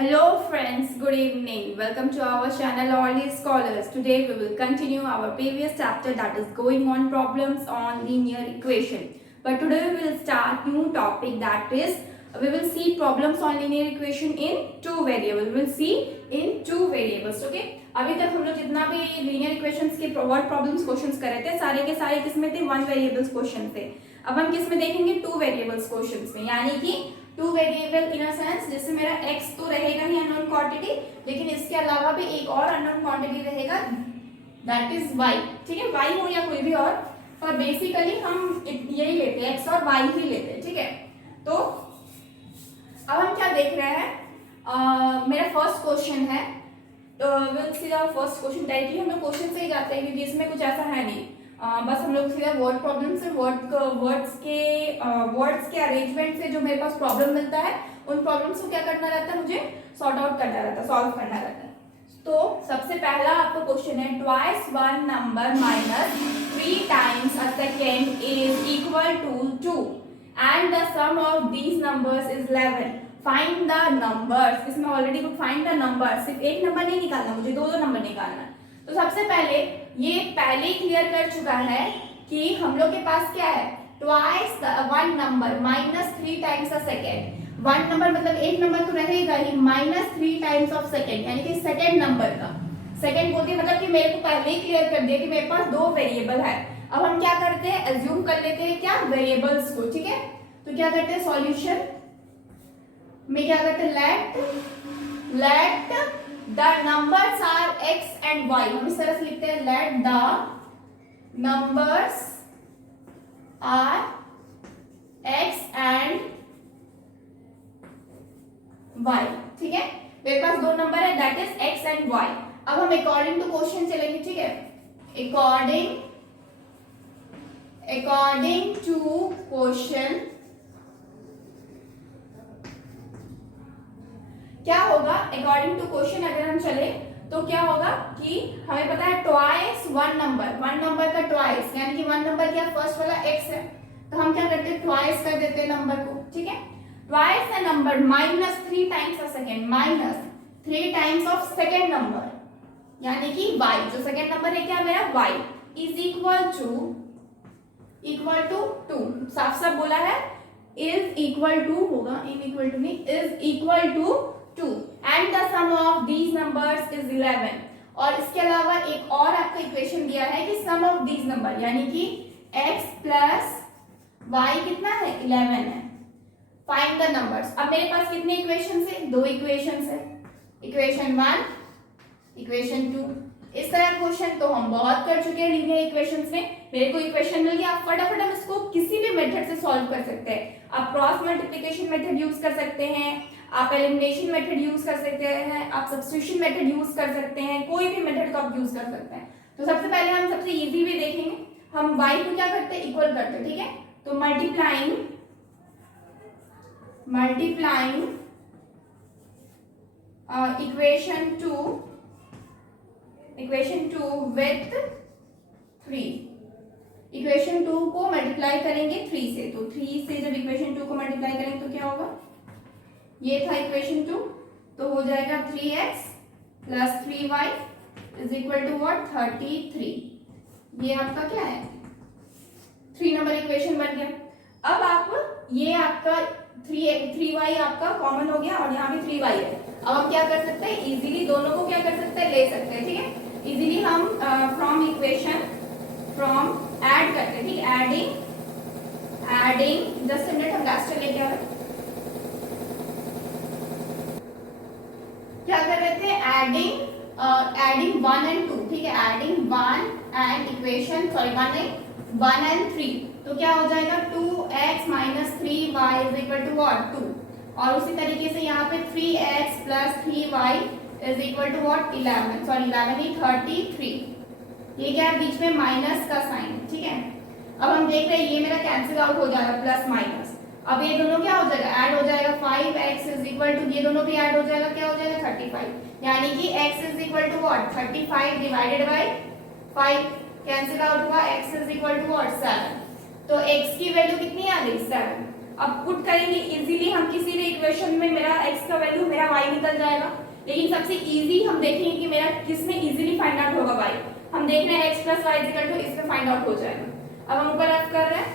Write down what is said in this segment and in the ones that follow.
Hello friends, good evening. Welcome to our channel All Scholars. Today we will continue our previous chapter that is going on problems on linear equation. But today we will start new topic that is we will see problems on linear equation in two variables. We will see in two variables. Okay? अभी तक हम लोग जितना भी linear equations के word problems questions कर रहे थे सारे के सारे किसमें थे वन वेरिएबल्स क्वेश्चन थे. अब हम किसमें देखेंगे टू वेरिएबल्स क्वेश्चंस में, यानी कि two variable in a sense जैसे मेरा x तो रहेगा ही अननोन क्वांटिटी, लेकिन इसके अलावा भी एक और अननोन क्वांटिटी रहेगा दैट इज y. ठीक है, y हो या कोई भी और, पर बेसिकली हम यही लेते हैं x और y ही लेते हैं. ठीक है, तो अब हम क्या देख रहे हैं, मेरा फर्स्ट क्वेश्चन है. Will see the first question. Directly हम लोग क्वेश्चन से ही जाते हैं क्योंकि इसमें कुछ ऐसा है नहीं. बस हम लोग सीधा वर्ड प्रॉब्लम से वर्ड्स के अरेंजमेंट से जो मेरे पास प्रॉब्लम मिलता है उन प्रॉब्लम्स को क्या करना रहता है, मुझे सॉर्ट आउट करना रहता है, सॉल्व करना रहता है. तो सबसे पहला आपका क्वेश्चन है twice one number minus 3 times a second is equal to 2 and the sum of these numbers is 11. Find the numbers. इसमें ऑलरेडी फाइंड द नंबर, सिर्फ एक नंबर नहीं निकालना, मुझे दो नंबर निकालना है. तो सबसे पहले ये पहले ही क्लियर कर चुका है कि हम लोग के पास क्या है, twice one number minus 3 times a second. One number मतलब एक नंबर तो रहेगा ही, माइनस 3 टाइम्स ऑफ सेकेंड यानी कि सेकेंड नंबर का. सेकेंड बोलते मतलब कि मेरे को पहले ही क्लियर कर दिया कि मेरे पास दो वेरिएबल है. अब हम क्या करते हैं, एज्यूम कर लेते हैं क्या वेरिएबल्स को. ठीक है, तो क्या करते हैं सॉल्यूशन में क्या करते हैं, let the numbers are x and y. हम इस तरह से लिखते हैं let the numbers are x and y. ठीक है, मेरे पास दो नंबर है that is x and y. अब हम अकॉर्डिंग टू क्वेश्चन चलेंगे. ठीक है, अकॉर्डिंग टू क्वेश्चन क्या होगा, अकॉर्डिंग टू क्वेश्चन अगर हम चले तो क्या होगा कि हमें पता है ट्वाइस वन नंबर का ट्वाइस यानी कि वन नंबर क्या फर्स्ट वाला x है, तो हम क्या करते हैं ट्वाइस कर देते हैं नंबर को. ठीक है, twice the number minus 3 times a second, minus 3 times of second number यानी कि y. जो सेकेंड नंबर है क्या मेरा y इज इक्वल टू 2. साफ साफ बोला है इज इक्वल टू होगा, इन इक्वल टू नहीं, is equal to 2 and the sum of these numbers is 11. और इसके अलावा एक और आपका इक्वेशन दिया है कि sum of these number यानी कि x plus y कितना है 11 है. Find the numbers. अब मेरे पास कितने इक्वेशन है, दो इक्वेशन है, इक्वेशन 1 इक्वेशन 2. इस तरह क्वेश्चन तो हम बहुत कर चुके हैं लीनियर इक्वेशंस में. मेरे को इक्वेशन मिल गया, आप फटाफट हम इसको किसी भी मेथड से सॉल्व कर सकते हैं. आप क्रॉस मल्टीप्लिकेशन मेथड यूज कर सकते हैं, आप एलिमिनेशन मेथड यूज कर सकते हैं, आप सब्स्टिट्यूशन मेथड यूज कर सकते हैं, कोई भी मेथड को आप यूज कर सकते हैं. तो सबसे पहले हम सबसे इजी भी देखेंगे. हम y को क्या करते हैं, इक्वल करते हैं. ठीक है, तो मल्टीप्लाइंग इक्वेशन 2 विथ 3. इक्वेशन 2 को मल्टीप्लाई करेंगे 3 से, तो 3 से जब इक्वेशन 2 को मल्टीप्लाई करेंगे तो क्या होगा, ये था इक्वेशन 2, तो हो जाएगा 3x plus 3y is equal to what 33. ये आपका क्या है 3 नंबर इक्वेशन बन गया. अब आप ये आपका 3y आपका कॉमन हो गया और यहाँ भी 3y है. अब हम क्या कर सकते हैं, इजीली दोनों को क्या कर सकते हैं, ले सकते हैं. ठीक है, इजीली हम फ्रॉम ऐड करते हैं. ठीक है, एडिंग जस्ट मिनट हम लास्ट लेके आ रहे क्या कर रहे थे, एडिंग 1 एंड 2. ठीक है, एडिंग 1 एंड इक्वेशन 1 एंड 3. तो क्या हो जाएगा 2x minus 3y is equal to what 2. और उसी तरीके से यहाँ पे 3x plus 3y is equal to what 11 नहीं 33. ये क्या है, बीच में माइनस का साइन. ठीक है, अब हम देख रहे हैं ये मेरा कैंसिल आउट हो जाएगा प्लस माइनस. अब ये दोनों क्या हो जाएगा, ऐड हो जाएगा. 5x इज इक्वल टू ये दोनों भी ऐड हो जाएगा, क्या हो जाएगा 35 यानी कि x is equal to what 35 divided by 5 cancel out हुआ, x is equal to what 7. तो x की वैल्यू कितनी आ गई 7. अब पुट करेंगे इजीली हम किसी भी इक्वेशन में मेरा x का वैल्यू मेरा y निकल जाएगा, लेकिन सबसे इजी हम देखेंगे कि मेरा किस में इजीली फाइंड आउट होगा y। हम देख रहे हैं x plus y equal to इसमें फाइंड आउट हो जाएगा। अब हम ऊपर रख कर रहे हैं,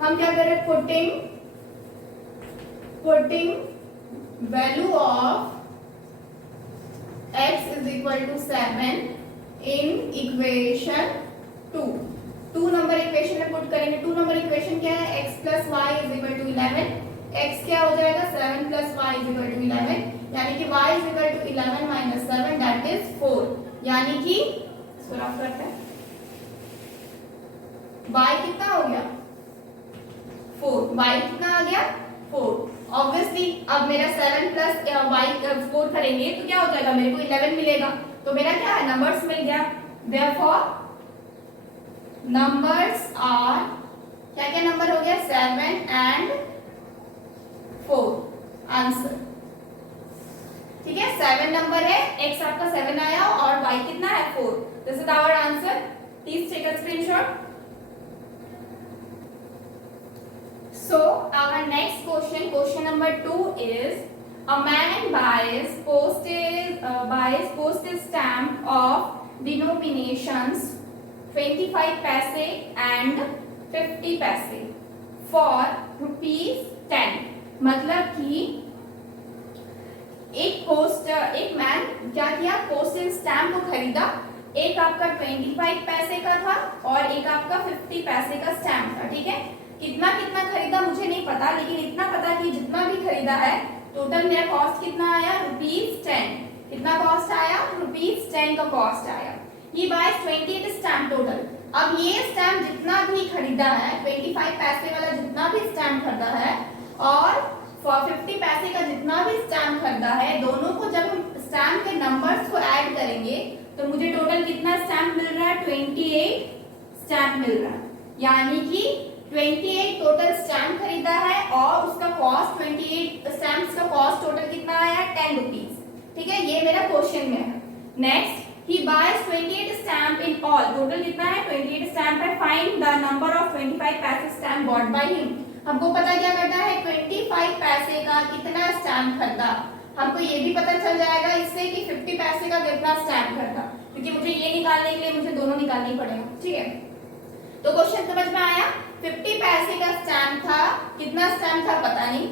हम क्या कर रहे हैं, putting value of x is equal to 7 in equation 2 number equation में पुट करेंगे। 2 नंबर इक्वेशन क्या है, x plus y is equal to 11, x क्या हो जाएगा 7 plus y is equal to 11, यानी कि y is equal to 11 minus 7 that is 4, यानी कि इसको रफ करते हैं, y कितना हो गया 4, y कितना आ गया 4। ऑब्वियसली अब मेरा 7 प्लस y 4 करेंगे तो क्या हो जाएगा, मेरे को 11 मिलेगा, तो मेरा क्या है नंबर्स मिल गया। देयरफॉर नंबर्स आर, क्या क्या नंबर हो गया 7 एंड 4 आंसर, ठीक है 7 नंबर है, x आपका 7 आया और y कितना है 4, this is our answer. Please take a screenshot. So our next question number 2 is a man buys postage stamp of denominations 25 paise and 50 paise for ₹10। मतलब कि एक मैन क्या किया, पोस्टल स्टैम्प को खरीदा, एक आपका 25 पैसे का था और एक आपका 50 पैसे का स्टैम्प था, ठीक है। कितना कितना खरीदा मुझे नहीं पता, लेकिन इतना पता कि जितना भी खरीदा है टोटल मेरा कॉस्ट कितना आया ₹10। कितना कॉस्ट आया, ₹10 का कॉस्ट आया। ये बाय 28 स्टैम्प टोटल। अब ये स्टैम्प जितना भी खरीदा है, 25 पैसे वाला जितना भी स्टैम्प खरीदा है और 50 पैसे का जितना भी स्टैम्प खरीदा है, दोनों को जब हम स्टैम्प के नंबर्स को ऐड करेंगे तो मुझे टोटल कितना स्टैम्प मिल रहा है, 28 स्टैम्प मिल रहा है, यानी कि 28 टोटल स्टैम्प खरीदा है और उसका कॉस्ट 28 स्टैम्प्स का कॉस्ट टोटल कितना आया 10 रुपीज, ठीक है। ये मेरा क्वेश्चन में है। Next, he buys 28 stamp in all, total कितना है 28 स्टैम्प है। फाइंड द नंबर ऑफ 25 पैसे स्टैम्प बॉट बाय हिम। हमको पता क्या करना है, 25 पैसे का कितना स्टैम्प खरीदा, हमको ये भी पता चल जाएगा इससे कि 50 पैसे का कितना स्टैम्प खरीदा, क्योंकि मुझे ये निकालने के लिए मुझे दोनों निकालनी पड़ेगा, ठीक है। तो क्वेश्चन समझ में आया, 50 पैसे का स्टैम्प था, कितना स्टैम्प था पता नहीं,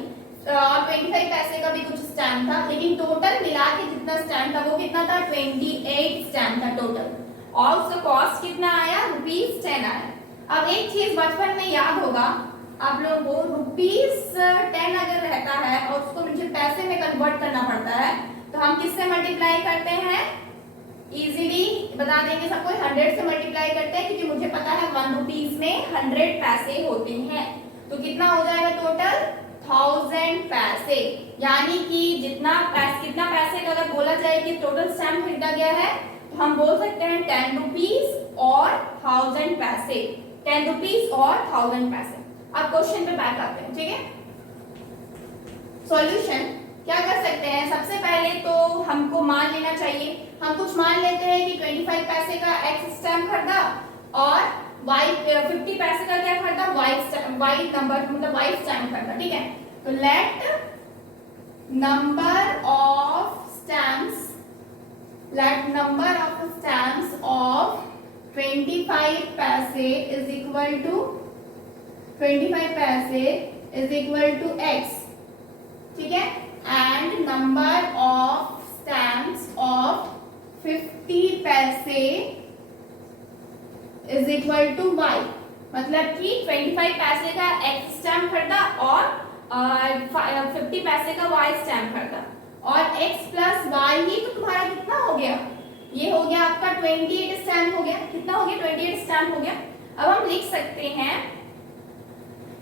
और 25 पैसे का भी कुछ स्टैम्प था, लेकिन टोटल मिला के जितना स्टैम्प था वो कितना था 28 स्टैम्प था टोटल, और उसका कॉस्ट कितना आया ₹10 आया। अब एक चीज बचपन में याद होगा आप लोगों को, ₹10 अगर रहता है और उसको मुझे पैसे में कन्वर्ट करना पड़ता है तो हम किससे मल्टीप्लाई करते हैं, इजीली बता देंगे सबको, 100 से मल्टीप्लाई करते हैं, क्योंकि मुझे पता है 1 रुपीज में 100 पैसे होते हैं। तो कितना हो जाएगा टोटल 1000 पैसे, यानी कि कितना पैसे का अगर बोला जाए कि टोटल स्टैम्प खरीदा गया है तो हम बोल सकते हैं 10 रुपीज और 1000 पैसे, 10 रुपीज और 1000 पैसे। अब क्वेश्चन पे बैक आते हैं, ठीक है। सॉल्यूशन क्या कर सकते हैं, सबसे पहले तो हमको मान लेना चाहिए, हम कुछ मान लेते हैं कि 25 पैसे का x स्टैम्प खरीदा और y 50 पैसे का क्या खरीदा, y नंबर मतलब y स्टैम्प खरीदा, ठीक है। तो let number of stamps of 25 पैसे इज इक्वल टू 25 पैसे इज इक्वल टू x, ठीक है, and number of stamps of 50 पैसे इज इक्वल टू y, मतलब कि 25 पैसे का x स्टैम्प खरीदा और 50 पैसे का y स्टैम्प खरीदा, और x प्लस y ही तो तुम्हारा कितना हो गया, ये हो गया आपका 28 स्टैम्प हो गया, कितना हो गया 28 स्टैम्प हो गया। अब हम लिख सकते हैं,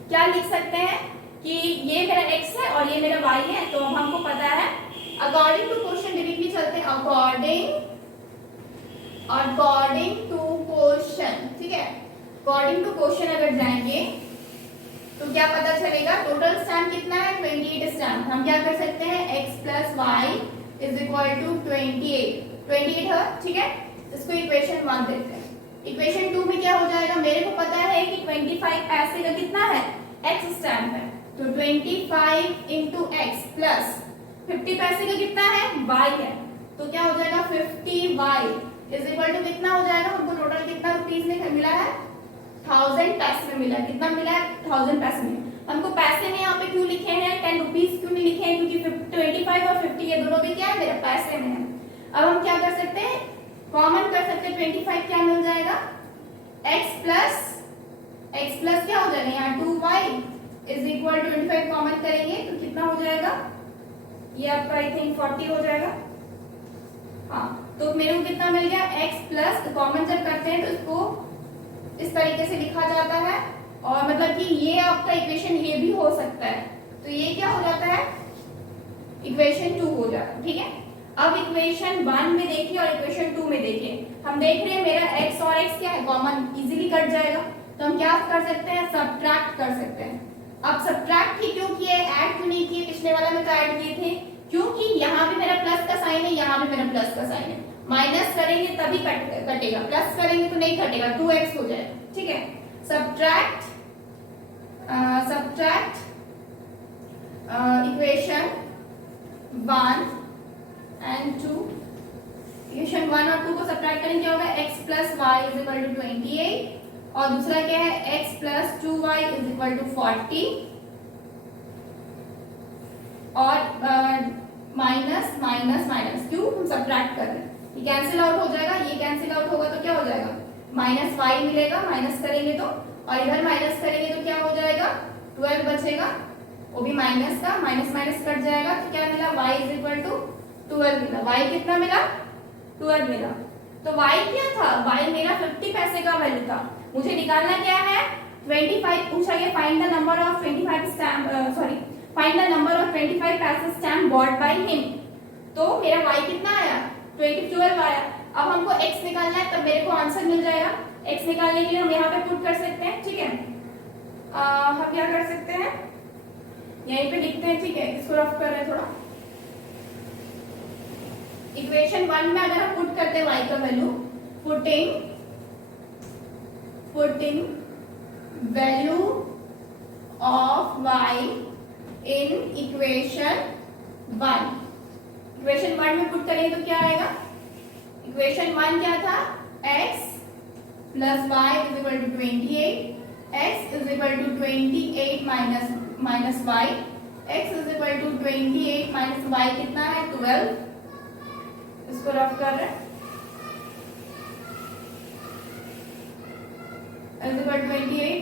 क्या लिख सकते हैं कि ये मेरा x है और ये मेरा y है, तो हमको पता है अकॉर्डिंग टू क्वेश्चन डायरेक्टली चलते हैं, अकॉर्डिंग टू क्वेश्चन, ठीक है। अकॉर्डिंग टू क्वेश्चन अगर जाएंगे तो क्या पता चलेगा, टोटल स्टैम्प कितना है 28 स्टैम्प, हम क्या कर सकते हैं x plus y is equal to 28 है, ठीक है। इसको इक्वेशन 1 देते हैं। इक्वेशन 2 में क्या हो जाएगा, मेरे को पता है कि 25 पैसे का कितना है x स्टैम्प है, तो 25 इंटू एक्स प्लस 50 पैसे का कितना है y है, तो क्या हो जाएगा 50y इज इक्वल टू कितना हो जाएगा, हमको टोटल कितना रुपीस में मिला है 1000 पैसे में मिला है। कितना मिला है 1000 पैसे में। हमको पैसे में यहाँ पे क्यों लिखे हैं 10 रुपीस क्यों नहीं लिखे हैं, क्योंकि 25 और 50 ये दोनों भी क्या है मेरे पैसे में है। अब हम क्या कर सकते हैं, कॉमन कर सकते हैं, 25 क्या मिल जाएगा x प्लस क्या हो जाएगा यहाँ 2y is equal to 25 common करेंगे तो कितना हो जाएगा, ये आपका आई थिंक 40 हो जाएगा। हाँ, तो मेरे को कितना मिल गया x प्लस, कॉमन जब करते हैं तो इसको इस तरीके से लिखा जाता है, और मतलब कि ये आपका इक्वेशन ये भी हो सकता है, तो ये क्या हो जाता है इक्वेशन 2 हो जाता है। ठीक है, अब इक्वेशन 1 में देखिए और इक्वेशन 2 में देखिए, हम देख रहे हैं मेरा x और x क्या है कॉमन, इजीली कट जाएगा, तो हम क्या कर सकते हैं सब्ट्रैक्ट कर सकते हैं। अब सब्ट्रैक्ट ही क्यों किए, ऐड क्यों नहीं किए, पिछले वाला में तो ऐड किए थे, क्योंकि यहाँ भी मेरा प्लस का साइन है, यहाँ भी मेरा प्लस का साइन है, माइनस करेंगे तभी कटेगा, प्लस करेंगे तो नहीं कटेगा, 2x हो जाएगा। ठीक है, सब्ट्रैक्ट इक्वेशन 1 and 2, इक्वेशन 1 और 2 को सब्ट्रैक्ट करेंगे क्या होगा x plus y is equal to 28, और दूसरा क्या है x plus 2y is equal to 40, और माइनस माइनस माइनस क्यों हम सब्ट्रैक्ट कर रहे हैं, ये कैंसिल आउट हो जाएगा, ये कैंसिल आउट होगा तो क्या हो जाएगा माइनस y मिलेगा, माइनस करेंगे तो, और इधर माइनस करेंगे तो क्या हो जाएगा 12 बचेगा, वो भी माइनस का, माइनस माइनस कट जाएगा, तो क्या मिला y इज इक्वल टू 12 मिला। y कितना मिला 12 मिला, तो y क्या था, y मेरा 50 पैसे का वैल्यू था, मुझे निकालना क्या है 25 पूछा गया, find the number of 25 stamp, sorry find the number of 25 पैसे स्टैम्प बॉट बाय हिम, तो मेरा y कितना आया 12 आया। अब हमको x निकालना है, तब मेरे को आंसर मिल जाएगा, x निकालने के लिए हम यहाँ पे पुट कर सकते हैं। ठीक है, हम क्या कर सकते हैं यहीं पे लिखते हैं, ठीक है, इसको रफ कर रहे हैं थोड़ा। इक्वेशन 1 में अगर हम पुट करते हैं y का value, putting value of y in equation 1, equation 1 में पुट करेंगे तो क्या आएगा, इक्वेशन 1 क्या था x plus y is equal to 28, x is equal to 28 minus y, x is equal to 28 minus y कितना है 12, इसको रफ कर रहे हैं, इज इक्वल 28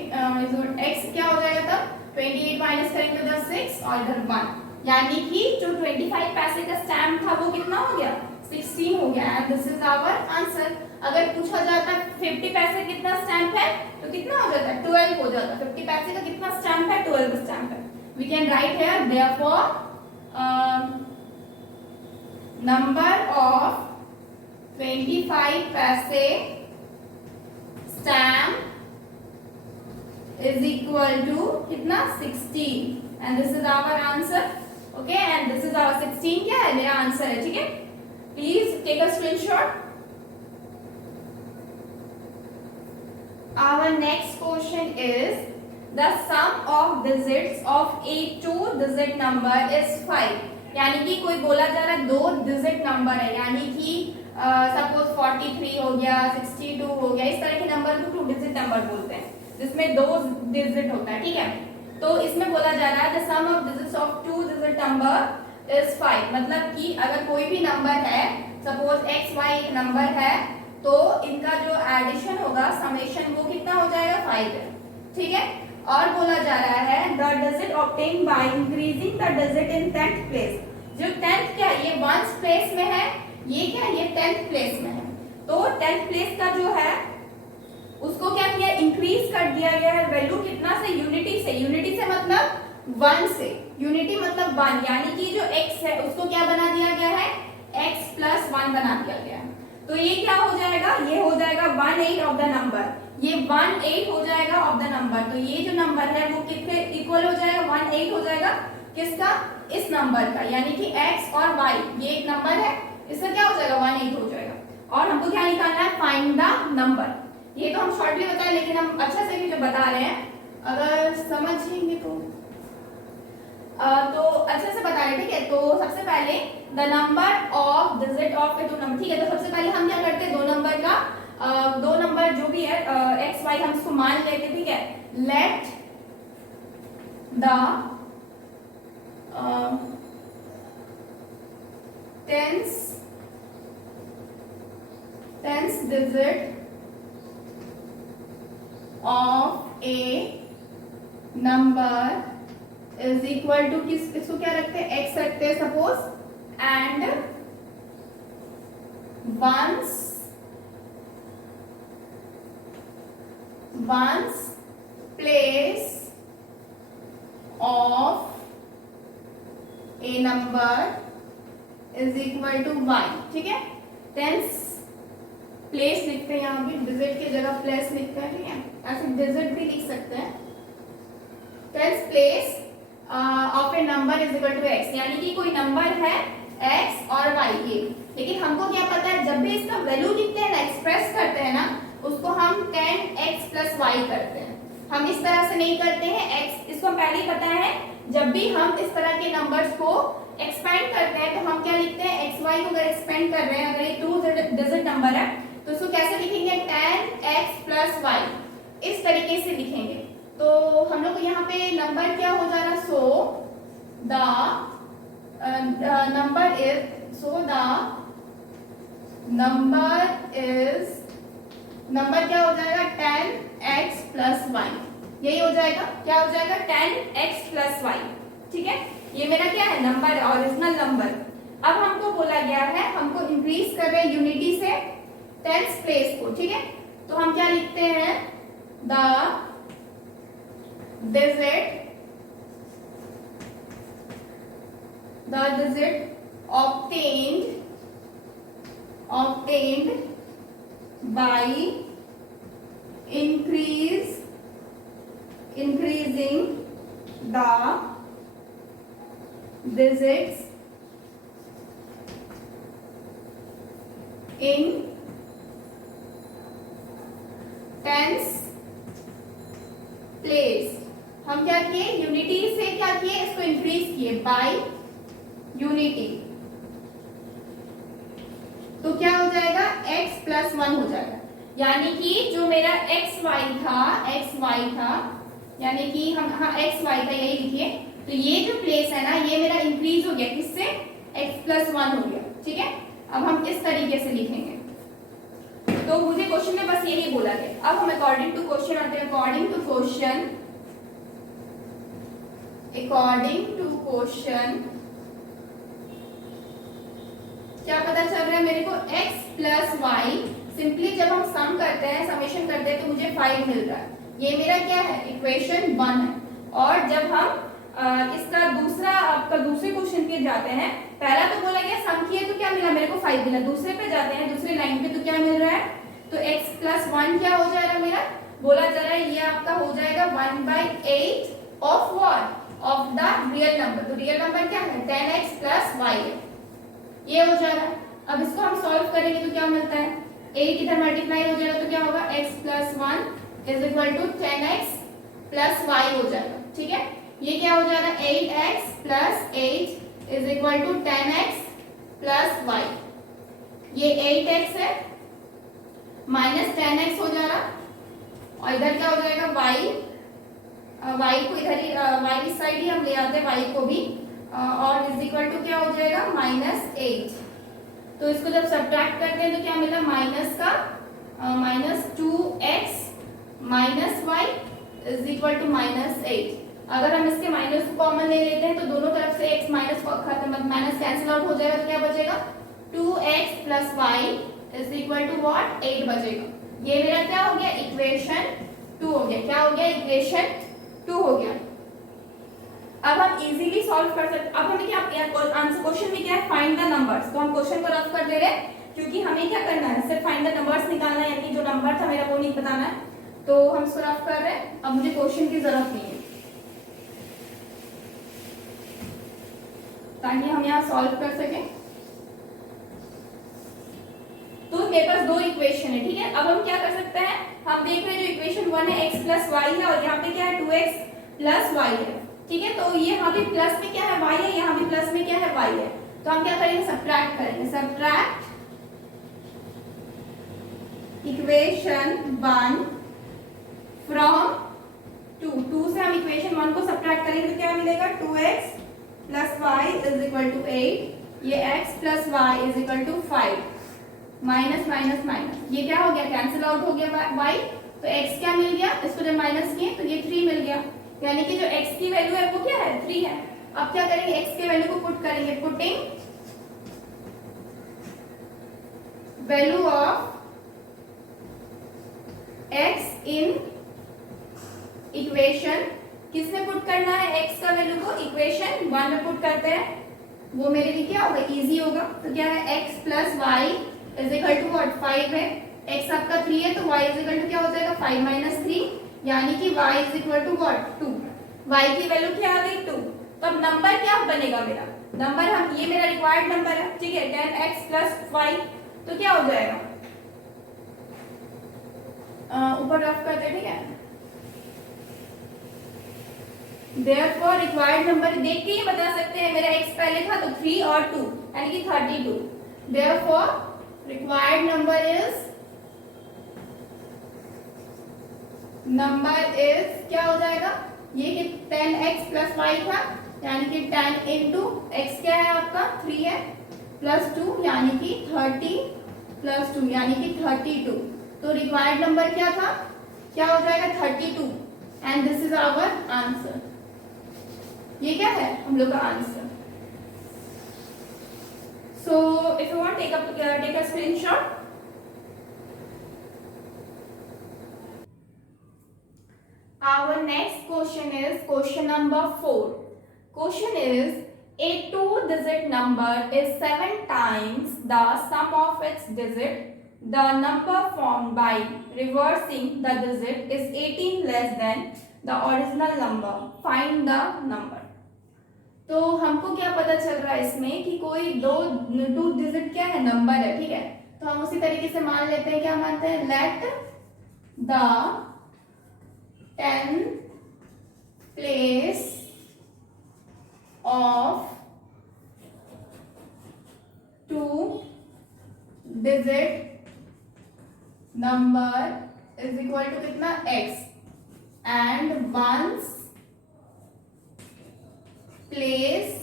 x क्या हो जाएगा तब 28 माइनस करेंगे तो 6 और इधर 1, यानी कि जो 25 पैसे का स्टैम्प था वो कितना हो गया 16 हो गया, and this is our answer. अगर पूछा जाता 50 पैसे कितना स्टैम्प है तो कितना हो जाता 12 हो जाता, 50 पैसे का कितना स्टैम्प है 12 स्टैम्प है। We can write here therefore number of 25 पैसे स्टैम्प is equal to कितना 16, and this is our answer, okay, and this is our 16 क्या है मेरा आंसर है। ठीक है, please take a screenshot. Our next question is the sum of digits of a 2-digit number is 5, यानी कि कोई बोला जा रहा है 2 डिजिट नंबर है, यानी कि सपोज 43 हो गया 62 हो गया, इस तरह के नंबर को 2 डिजिट नंबर बोलते हैं जिसमें 2 डिजिट होता है। ठीक है, तो इसमें बोला जा रहा है the sum of digits of 2 digit number is 5, मतलब कि अगर कोई भी नंबर है, सपोज x y एक नंबर है, तो इनका जो एडिशन होगा समेशन वो कितना हो जाएगा 5 है। ठीक है, और बोला जा रहा है the digit obtained by increasing the digit in 10th place, जो 10th क्या ये 1st प्लेस में है, ये क्या ये 10th प्लेस में है, तो 10th प्लेस का जो है उसको क्या किया इंक्रीज कर दिया गया है वैल्यू कितना से यूनिटी से, यूनिटी से मतलब 1 से, यूनिटी मतलब 1, यानी कि जो x है उसको क्या बना दिया गया है x प्लस 1 बना दिया गया है, तो ये क्या हो जाएगा ये हो जाएगा 18 ऑफ द नंबर, ये 18 हो जाएगा ऑफ द नंबर, तो ये जो नंबर है वो कितने इक्वल हो जाएगा 18 हो जाएगा किसका इस नंबर का, यानी कि x और y ये एक नंबर है, इसका क्या हो जाएगा 18 हो जाएगा। और हमको क्या निकालना है फाइंड द नंबर, ये तो हम शॉर्टली बताए लेकिन हम अच्छा से भी जो बता रहे हैं अगर समझेंगे तो अच्छे से बता रहे, ठीक है। तो सबसे पहले the number of digit of a two number, ठीक है। तो सबसे पहले हम क्या करते हैं, दो नंबर जो भी है एक्स वाई हम इसको मान लेते हैं, ठीक है। Let the tens digit of a number is equal to इसको क्या रखते हैं, एक्स रखते हैं suppose, and ones place of a number is equal to y, ठीक है। टेंस प्लेस लिखते हैं, यहाँ भी डिजिट की जगह प्लेस लिखते हैं, ठीक है। ऐसे डिजिट भी लिख सकते हैं। Tens place of a number is equal to x, यानी कि कोई नंबर है एक्स और वाई ये, लेकिन हमको क्या पता है, जब भी इसका वैल्यू लिखते हैं ना, एक्सप्रेस करते हैं ना, उसको हम 10x प्लस वाई करते हैं। हम इस तरह से नहीं करते हैं x, इसको पहले ही पता है। जब भी हम इस तरह के नंबर्स को एक्सपेंड करते हैं तो हम क्या लिखते हैं, एक्स वाई को अगर एक्सपेंड कर रहे हैं, अगर ये 2 डिजिट नंबर है तो इसको कैसे लिखेंगे, 10x प्लस वाई, इस तरीके से लिखेंगे। तो हम लोग को यहाँ पे नंबर क्या हो जा रहा, सो द नंबर क्या हो जाएगा, 10x प्लस वाई, यही हो जाएगा। क्या हो जाएगा, 10x प्लस वाई, ठीक है। ये मेरा क्या है, नंबर है, ओरिजिनल नंबर। अब हमको बोला गया है, हमको इंक्रीज कर रहे हैं यूनिटी से टेंस प्लेस को, ठीक है। तो हम क्या लिखते हैं, the digit obtained by increasing the digits in tens place। हम क्या किए, यूनिटी से क्या किए, इसको इंक्रीज किए बाय यूनिटी। तो क्या हो जाएगा, x प्लस 1 हो जाएगा, यानी कि जो मेरा x y था, यानी कि हम x y था, यही लिखिए। तो ये जो प्लेस है ना, ये मेरा इंक्रीज हो गया, किससे, x प्लस 1 हो गया, ठीक है। अब हम इस तरीके से लिखेंगे। तो मुझे क्वेश्चन में बस यही बोला गया। अब हम अकॉर्डिंग टू क्वेश्चन आते हैं। अकॉर्डिंग टू क्वेश्चन क्या पता चल रहा है मेरे को, x प्लस वाई, सिंपली जब हम सम करते हैं, समेशन करते हैं, तो मुझे 5 मिल रहा है। ये मेरा क्या है, इक्वेशन 1 है। और जब हम इसका दूसरे क्वेश्चन पे जाते हैं, पहला तो बोला गया सम किए तो क्या मिला, मेरे को 5 मिला। दूसरे पे जाते हैं, दूसरी लाइन पे, तो क्या मिल रहा है, तो x प्लस 1 क्या हो जाएगा मेरा, बोला जा रहा है ये आपका हो जाएगा 1/8 of what, of the real number. तो रियल नंबर क्या है, 10x प्लस वाई है, ये हो जाएगा। अब इसको हम सॉल्व करेंगे तो क्या मिलता है, 8 इधर मल्टीप्लाई हो जाएगा, तो क्या होगा, x plus 1 is equal to 10x plus y हो जाएगा, ठीक है। ये क्या हो जाएगा, 8x plus 8 is equal to 10x plus y. ये 8x है माइनस 10x हो जा रहा, और इधर क्या हो जाएगा, y को इधर ही, y इस साइड ही हम ले आते हैं y को भी, और इज इक्वल टू क्या हो जाएगा, -8। तो इसको जब सब्ट्रैक्ट करते हैं तो क्या मिला, माइनस का -2x minus y is equal to -8। अगर हम इसके माइनस को कॉमन ले लेते हैं तो दोनों तरफ से x माइनस खत्म, माइनस कैंसिल आउट हो जाएगा, तो क्या बचेगा, 2x plus y is equal to what, 8 बचेगा। ये मेरा क्या हो गया, इक्वेशन 2 हो गया। क्या हो गया, इक्वेशन 2 हो गया। अब हम इजीली सॉल्व कर सकते। अब हमें क्या आंसर, क्वेश्चन में क्या है, फाइंड द नंबर्स। तो हम क्वेश्चन को रफ कर दे रहे हैं, क्योंकि हमें क्या करना है, सिर्फ फाइंड द नंबर्स निकालना है, यानी जो नंबर था मेरा वो नहीं बताना है। तो हम इसको रफ कर रहे हैं, अब मुझे क्वेश्चन की जरूरत नहीं है, ताकि हम यहाँ सॉल्व कर सके। तो मेरे पास दो इक्वेशन है, ठीक है। अब हम क्या कर सकते हैं, हम देख रहे हैं जो इक्वेशन 1 है x प्लस वाई है और यहाँ पे क्या है 2x प्लस वाई है, ठीक है। तो ये यहाँ पे प्लस में क्या है y है, यहाँ पे प्लस में क्या है y है। तो हम क्या करेंगे, सब्ट्रैक्ट करेंगे, सब्ट्रैक्ट इक्वेशन 1 फ्रॉम 2 से हम इक्वेशन 1 को सब्ट्रैक्ट करेंगे तो क्या मिलेगा 2x plus y is equal to 8, ये x plus y is equal to 5, minus minus minus, ये क्या हो गया, कैंसिल आउट हो गया y, तो x क्या मिल गया, इसको जब माइनस किए तो ये 3 मिल गया, यानी कि जो x की वैल्यू है वो क्या है 3 है। अब क्या करेंगे, x के वैल्यू को पुट करेंगे, putting value of x in equation, किसमें पुट करना है x का वैल्यू को, इक्वेशन 1 में पुट करते हैं, वो मेरे लिए क्या होगा, इजी होगा। तो क्या है x plus y is equal to what 5 है, x आपका 3 है तो y इज इक्वल टू क्या हो जाएगा 5 माइनस 3, यानी कि y is equal to what 2, y की वैल्यू क्या आ गई 2। तो अब नंबर क्या बनेगा मेरा, नंबर हम ये मेरा रिक्वायर्ड नंबर है, ठीक है, 10x प्लस 5, तो क्या हो जाएगा, ऊपर रफ करते हैं, ठीक है। Therefore रिक्वायर्ड नंबर देख के ही बता सकते हैं, मेरा x पहले था तो 3 और 2 यानी कि 32। Therefore रिक्वायर्ड नंबर इज क्या हो जाएगा, ये कि 10x प्लस वाई था यानी कि 10 इंटू एक्स क्या है आपका 3 है प्लस 2 यानी कि 30 प्लस 2 यानी कि 32। तो रिक्वायर्ड नंबर क्या था, क्या हो जाएगा 32, and this is our answer. ये क्या है हम लोग का answer. So if you want take a screenshot. Our next question is question number 4. Question is a 2-digit number is 7 times the sum of its digit. The number formed by reversing the digit is 18 less than the original number. Find the number. तो हमको क्या पता चल रहा है इसमें कि कोई 2 डिजिट क्या है नंबर है, ठीक है। तो हम उसी तरीके से मान लेते हैं, क्या मानते हैं, let the 10 place of 2-digit number is equal to कितना x, and ones place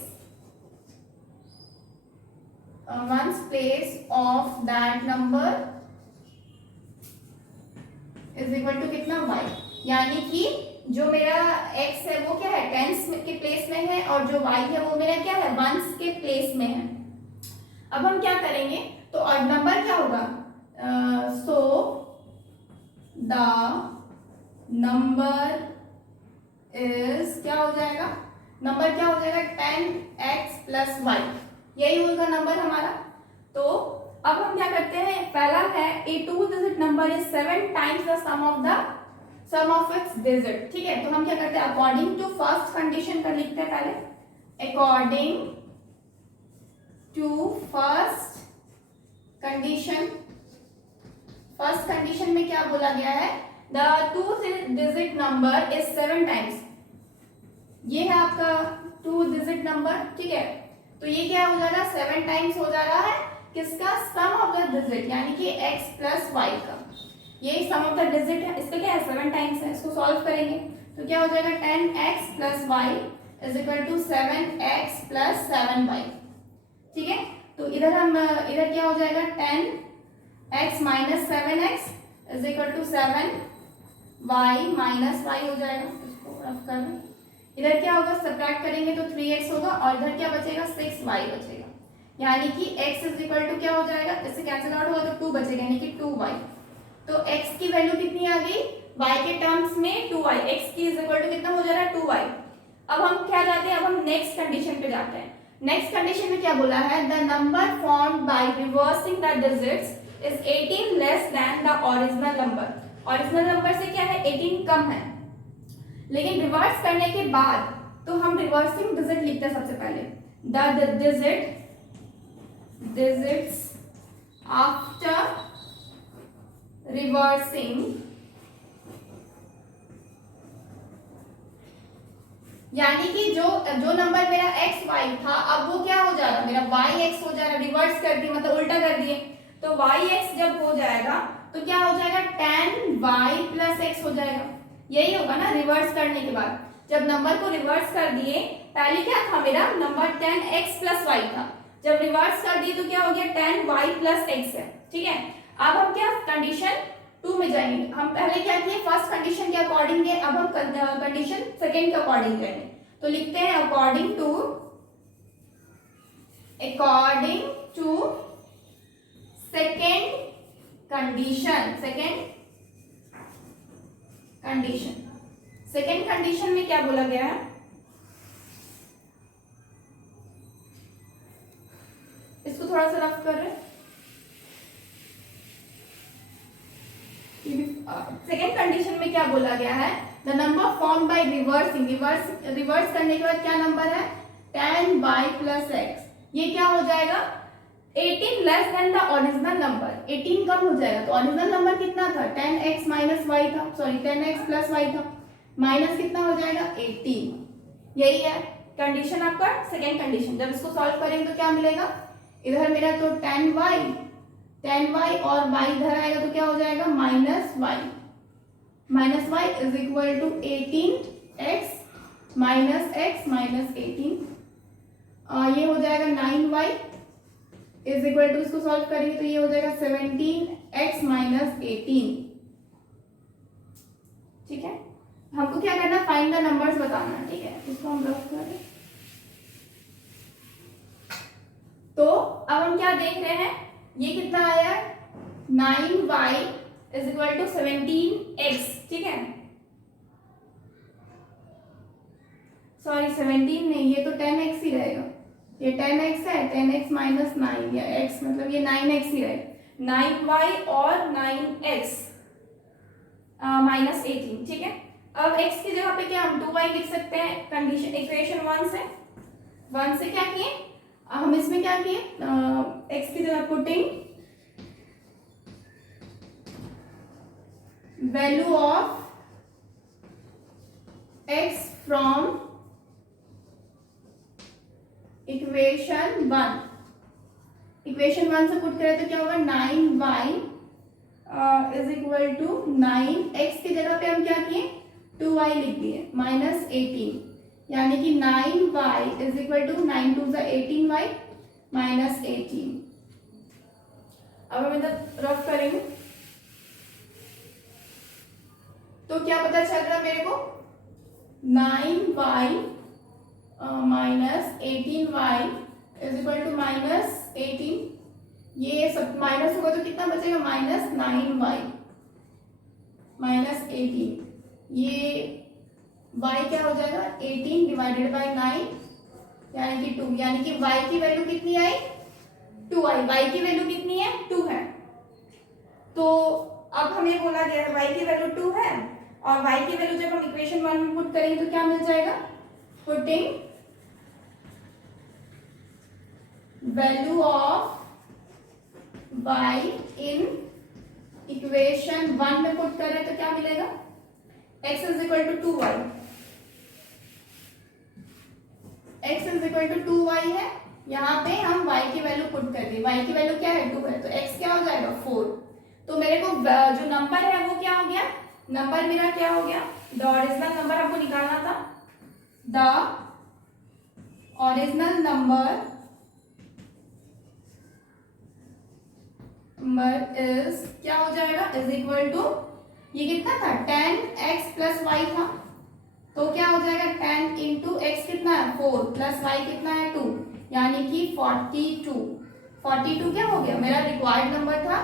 of that number is equal to कितना y, यानी कि जो मेरा x है वो क्या है टेंस के प्लेस में है और जो y है वो मेरा क्या है वंस के प्लेस में है। अब हम क्या करेंगे, तो और नंबर क्या होगा, सो द नंबर इज क्या हो जाएगा, नंबर क्या हो जाएगा 10x प्लस वाई, यही होगा नंबर हमारा। तो अब हम क्या करते हैं, पहला है a 2-digit number is 7 times the sum of its digit, ठीक है। तो हम क्या करते हैं, अकॉर्डिंग टू फर्स्ट कंडीशन कर लिखते हैं पहले, अकॉर्डिंग टू फर्स्ट कंडीशन में क्या बोला गया है, the 2-digit number is 7 times, ये है आपका 2-digit नंबर, ठीक है। तो ये क्या हो जा रहा है 7 टाइम्स हो जा रहा है किसका, सम ऑफ द डिजिट यानी कि x प्लस वाई का, ये सम ऑफ द डिजिट है, इसका क्या है 7 टाइम्स है। इसको सॉल्व करेंगे तो क्या हो जाएगा 10x plus y is equal to 7x plus 7y, ठीक है। तो इधर क्या हो जाएगा 10x minus 7x is equal to 7y minus y हो जाएगा। इसको रफ कर लें, इधर क्या होगा सब्ट्रैक्ट करेंगे तो 3x होगा और इधर क्या बचेगा 6y बचेगा, यानी कि x इज इक्वल टू क्या हो जाएगा, इससे कैंसिल आउट होगा तो 2 बचेगा यानी कि 2y। तो x की वैल्यू कितनी आ गई, y के टर्म्स में 2y, x की इज इक्वल टू कितना हो जा रहा है 2y। अब हम क्या जाते हैं, अब हम नेक्स्ट कंडीशन पे जाते हैं। नेक्स्ट कंडीशन में क्या बोला है, the number formed by reversing the digits is 18 less than the original number. Original number से क्या है 18 कम है, लेकिन रिवर्स करने के बाद तो हम रिवर्सिंग डिजिट लिखते हैं सबसे पहले, द डिजिट्स आफ्टर रिवर्सिंग, यानी कि जो नंबर मेरा एक्स वाई था अब वो क्या हो जा रहा, मेरा वाई एक्स हो जा रहा, रिवर्स कर दिए मतलब उल्टा कर दिए। तो वाई एक्स जब हो जाएगा तो क्या हो जाएगा, टेन वाई प्लस एक्स हो जाएगा। यही होगा ना रिवर्स करने के बाद, जब नंबर को रिवर्स कर दिए, पहले क्या था मेरा number ten x plus y था, जब रिवर्स कर दिए तो क्या हो गया टेन वाई प्लस एक्स है। ठीक है, अब हम क्या कंडीशन 2 में जाएंगे। हम पहले क्या किए, फर्स्ट कंडीशन के अकॉर्डिंग है, अब हम कंडीशन सेकेंड के अकॉर्डिंग करेंगे। तो लिखते हैं according to second condition. Second condition में क्या बोला गया है, इसको थोड़ा सा रफ कर रहे हैं। सेकेंड कंडीशन में क्या बोला गया है, the number form by reversing, reverse करने के बाद क्या नंबर है, टेन वाई प्लस एक्स, ये क्या हो जाएगा 18 less than the original number, 18 कम हो जाएगा। तो ओरिजिनल नंबर कितना था, 10x माइनस वाई था, सॉरी 10x प्लस वाई था, माइनस कितना हो जाएगा 18। यही है कंडीशन आपका सेकेंड कंडीशन। जब इसको सॉल्व करेंगे तो क्या मिलेगा, इधर मेरा तो 10y और y इधर आएगा तो क्या हो जाएगा minus y is equal to 18x minus x minus 18, ये हो जाएगा 9y इज इक्वल टू, इसको सॉल्व करेंगे तो ये हो जाएगा 17x माइनस 18। ठीक है, हमको क्या करना, फाइंड द नंबर्स बताना है। ठीक है, इसको हम रफ करें तो अब हम क्या देख रहे हैं, ये कितना आया 9y is equal to 17x। ठीक है, सॉरी 17 नहीं, ये तो 10x ही रहेगा, ये 10x है, 10x माइनस 9 या x मतलब ये 9x ही रहेगा, 9y और 9x माइनस 18। ठीक है, अब x की जगह पे क्या हम 2y लिख सकते हैं, कंडीशन इक्वेशन 1 से क्या किए, हम इसमें क्या किए, x की जगह putting value of x from equation 1 से पुट करें तो क्या होगा 9y is equal to 9x की जगह पे हम क्या किए 2y लिख दिए माइनस 18, यानी कि 9y is equal to 9 two 18y minus 18। अब हम इधर रफ करेंगे तो क्या पता चल रहा है मेरे को, 9y minus 18y is equal to minus 18, ये सब माइनस होगा तो कितना बचेगा माइनस 9y माइनस 18, ये y क्या हो जाएगा 18 डिवाइडेड बाय 9 यानी कि 2, यानी कि y की वैल्यू कितनी आई 2i, y की वैल्यू कितनी है 2 है। तो अब हमें बोला गया है y की वैल्यू 2 है और y की वैल्यू जब हम इक्वेशन 1 में पुट करेंगे तो क्या मिल जाएगा, putting value of y in equation 1 में पुट करें तो क्या मिलेगा, x is equal to 2y, x is equal to 2y है, यहाँ पे हम y की वैल्यू पुट कर दी, y की वैल्यू क्या है 2 है, तो x क्या हो जाएगा 4। तो मेरे को जो नंबर है वो क्या हो गया, नंबर मेरा क्या हो गया, द ओरिजिनल नंबर हमको निकालना था, द ओरिजिनल नंबर इज क्या हो जाएगा इज इक्वल टू, ये कितना था 10x प्लस वाई था, तो क्या हो जाएगा 10 इंटू एक्स कितना है 4 प्लस वाई कितना है 2, यानी कि 42 क्या हो गया, मेरा रिक्वायर्ड नंबर था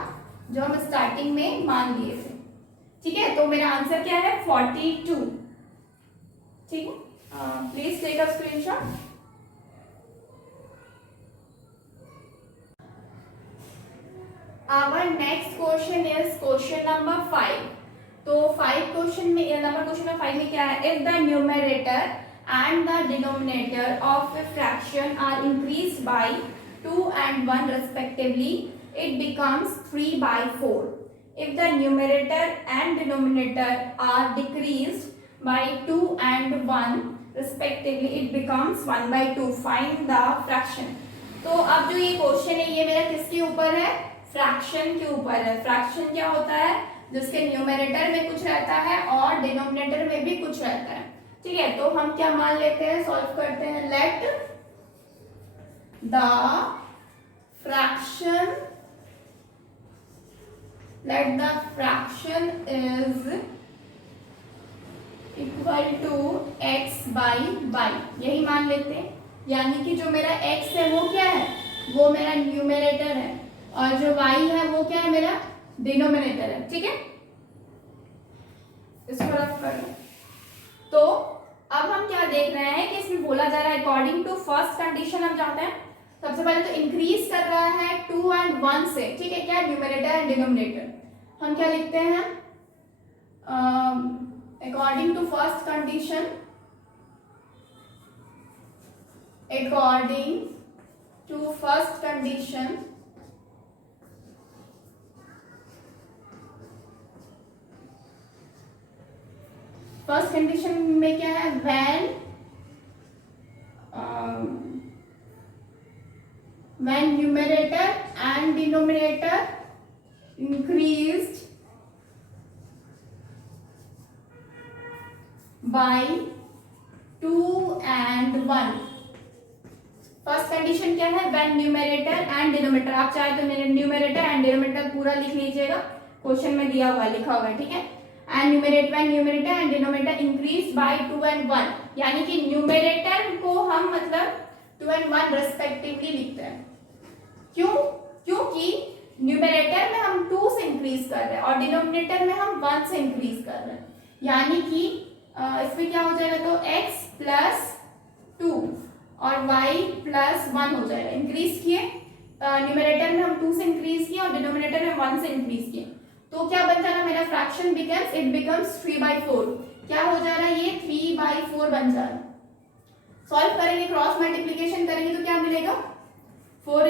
जो हम स्टार्टिंग में मान लिए थे। ठीक है, तो मेरा आंसर क्या है 42। ठीक है, please take a screenshot. Our next question is question number 5. तो 5 क्वेश्चन में नंबर क्वेश्चन 5 में क्या है, if the numerator and the denominator of a fraction are increased by 2 and 1 respectively, it becomes 3 by 4. if the numerator and denominator are decreased by 2 and 1 respectively it becomes 1/2. Find the fraction. तो अब जो ये question है ये मेरा किसके ऊपर है, फ्रैक्शन के ऊपर है। फ्रैक्शन क्या होता है, जिसके न्यूमरेटर में कुछ रहता है और डिनोमिनेटर में भी कुछ रहता है। ठीक है, तो हम क्या मान लेते हैं, सॉल्व करते हैं। Let the fraction is equal to x by y, यही मान लेते हैं। यानी कि जो मेरा x है वो क्या है, वो मेरा न्यूमरेटर है और जो y है वो क्या है, मेरा डिनोमिनेटर है। ठीक है, इसको रफ कर लो। तो अब हम क्या देख रहे हैं कि इसमें बोला जा रहा है अकॉर्डिंग टू फर्स्ट कंडीशन। हम जानते हैं सबसे पहले तो इंक्रीज कर रहा है 2 and 1 से। ठीक है, क्या न्यूमरेटर एंड डिनोमिनेटर। हम क्या लिखते हैं, according to first condition, according to first condition first condition में क्या है, when numerator and denominator increased by 2 and 1। First condition क्या है, when numerator and denominator, आप चाहे तो मेरे न्यूमरेटर एंड डिनोमिनेटर पूरा लिख लीजिएगा, क्वेश्चन में दिया हुआ लिखा हुआ है। ठीक है, and numerator and denominator increase by 2 and 1, यानी कि न्यूमरेटर को हम मतलब 2 and 1 रेस्पेक्टिवली लिखते हैं। क्यों, क्योंकि न्यूमरेटर में हम 2 से इंक्रीज कर रहे हैं और डिनोमिनेटर में हम 1 से इंक्रीज कर रहे हैं। यानी कि इसमें क्या हो जाएगा, तो x प्लस 2 और y प्लस 1 हो जाएगा। इंक्रीज किए, न्यूमरेटर में हम 2 से इंक्रीज किए और डिनोमिनेटर में 1 से इंक्रीज किए, तो क्या बन जाएगा मेरा फ्रैक्शन बिकम्स 3/4। क्या हो जा रहा है, ये 3/4 बन जा रहा है। सॉल्व करेंगे, क्रॉस मल्टीप्लीकेशन करेंगे तो क्या मिलेगा, 4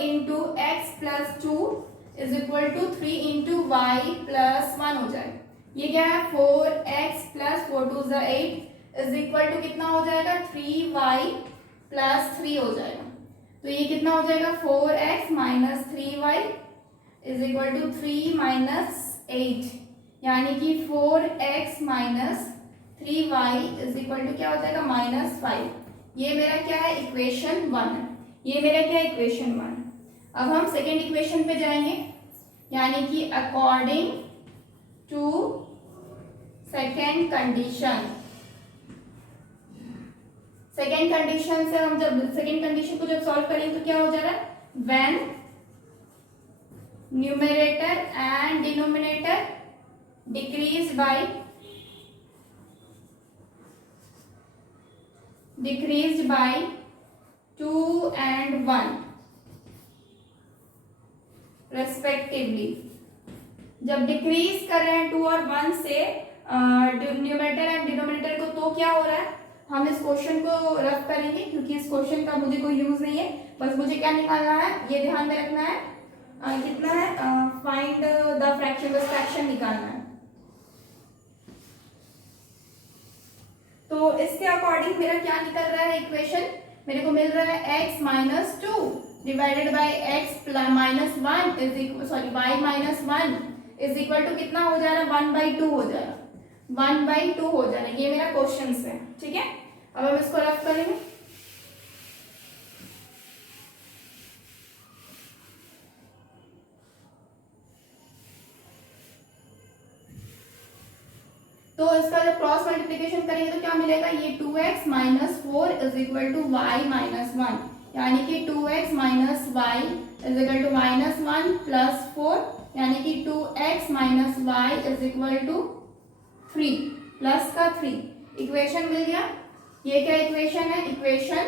into x plus 2 is equal to 3 into y plus 1 हो जाएगा। ये क्या है, 4x plus 4 2 8 is equal to कितना हो जाएगा, 3y प्लस 3 हो जाएगा। तो ये कितना हो जाएगा, 4x minus 3y is equal to 3 minus 8, यानी कि 4x minus 3y is equal to क्या हो जाएगा, -5। ये मेरा क्या है, इक्वेशन 1 है। ये मेरा क्या है, इक्वेशन 1। अब हम सेकेंड इक्वेशन पे जाएंगे, यानी कि according to second condition. Second condition से हम जब सेकेंड कंडीशन को जब सॉल्व करेंगे तो क्या हो जा रहा है, when numerator and denominator decrease by decreased by 2 and 1 respectively। जब डिक्रीज कर रहे हैं 2 और 1 से न्यूमरेटर एंड डिनोमिनेटर को, तो क्या हो रहा है, हम इस क्वेश्चन को रफ करेंगे क्योंकि इस क्वेश्चन का मुझे कोई यूज नहीं है। बस मुझे क्या निकालना है, ये ध्यान में रखना है, कितना है, फाइंड द फ्रैक्शन, बस फ्रैक्शन निकालना है। तो इसके अकॉर्डिंग मेरा क्या निकल रहा है इक्वेशन, मेरे को मिल रहा है x minus 2 divided by x minus 1 is equal, sorry y minus 1 is equal to कितना हो जा रहा है, 1/2 हो जाएगा, 1/2 हो जाएगा। ये मेरा क्वेश्चन है। ठीक है, अब हम इसको रफ करेंगे। तो इसका जब क्रॉस मल्टीप्लिकेशन करेंगे तो क्या मिलेगा, ये 2x minus 4 is equal to y minus 1, यानी कि 2x minus y is equal to -1 plus 4, यानी कि 2x minus y is equal to 3 plus का 3। इक्वेशन मिल गया। ये क्या इक्वेशन है, इक्वेशन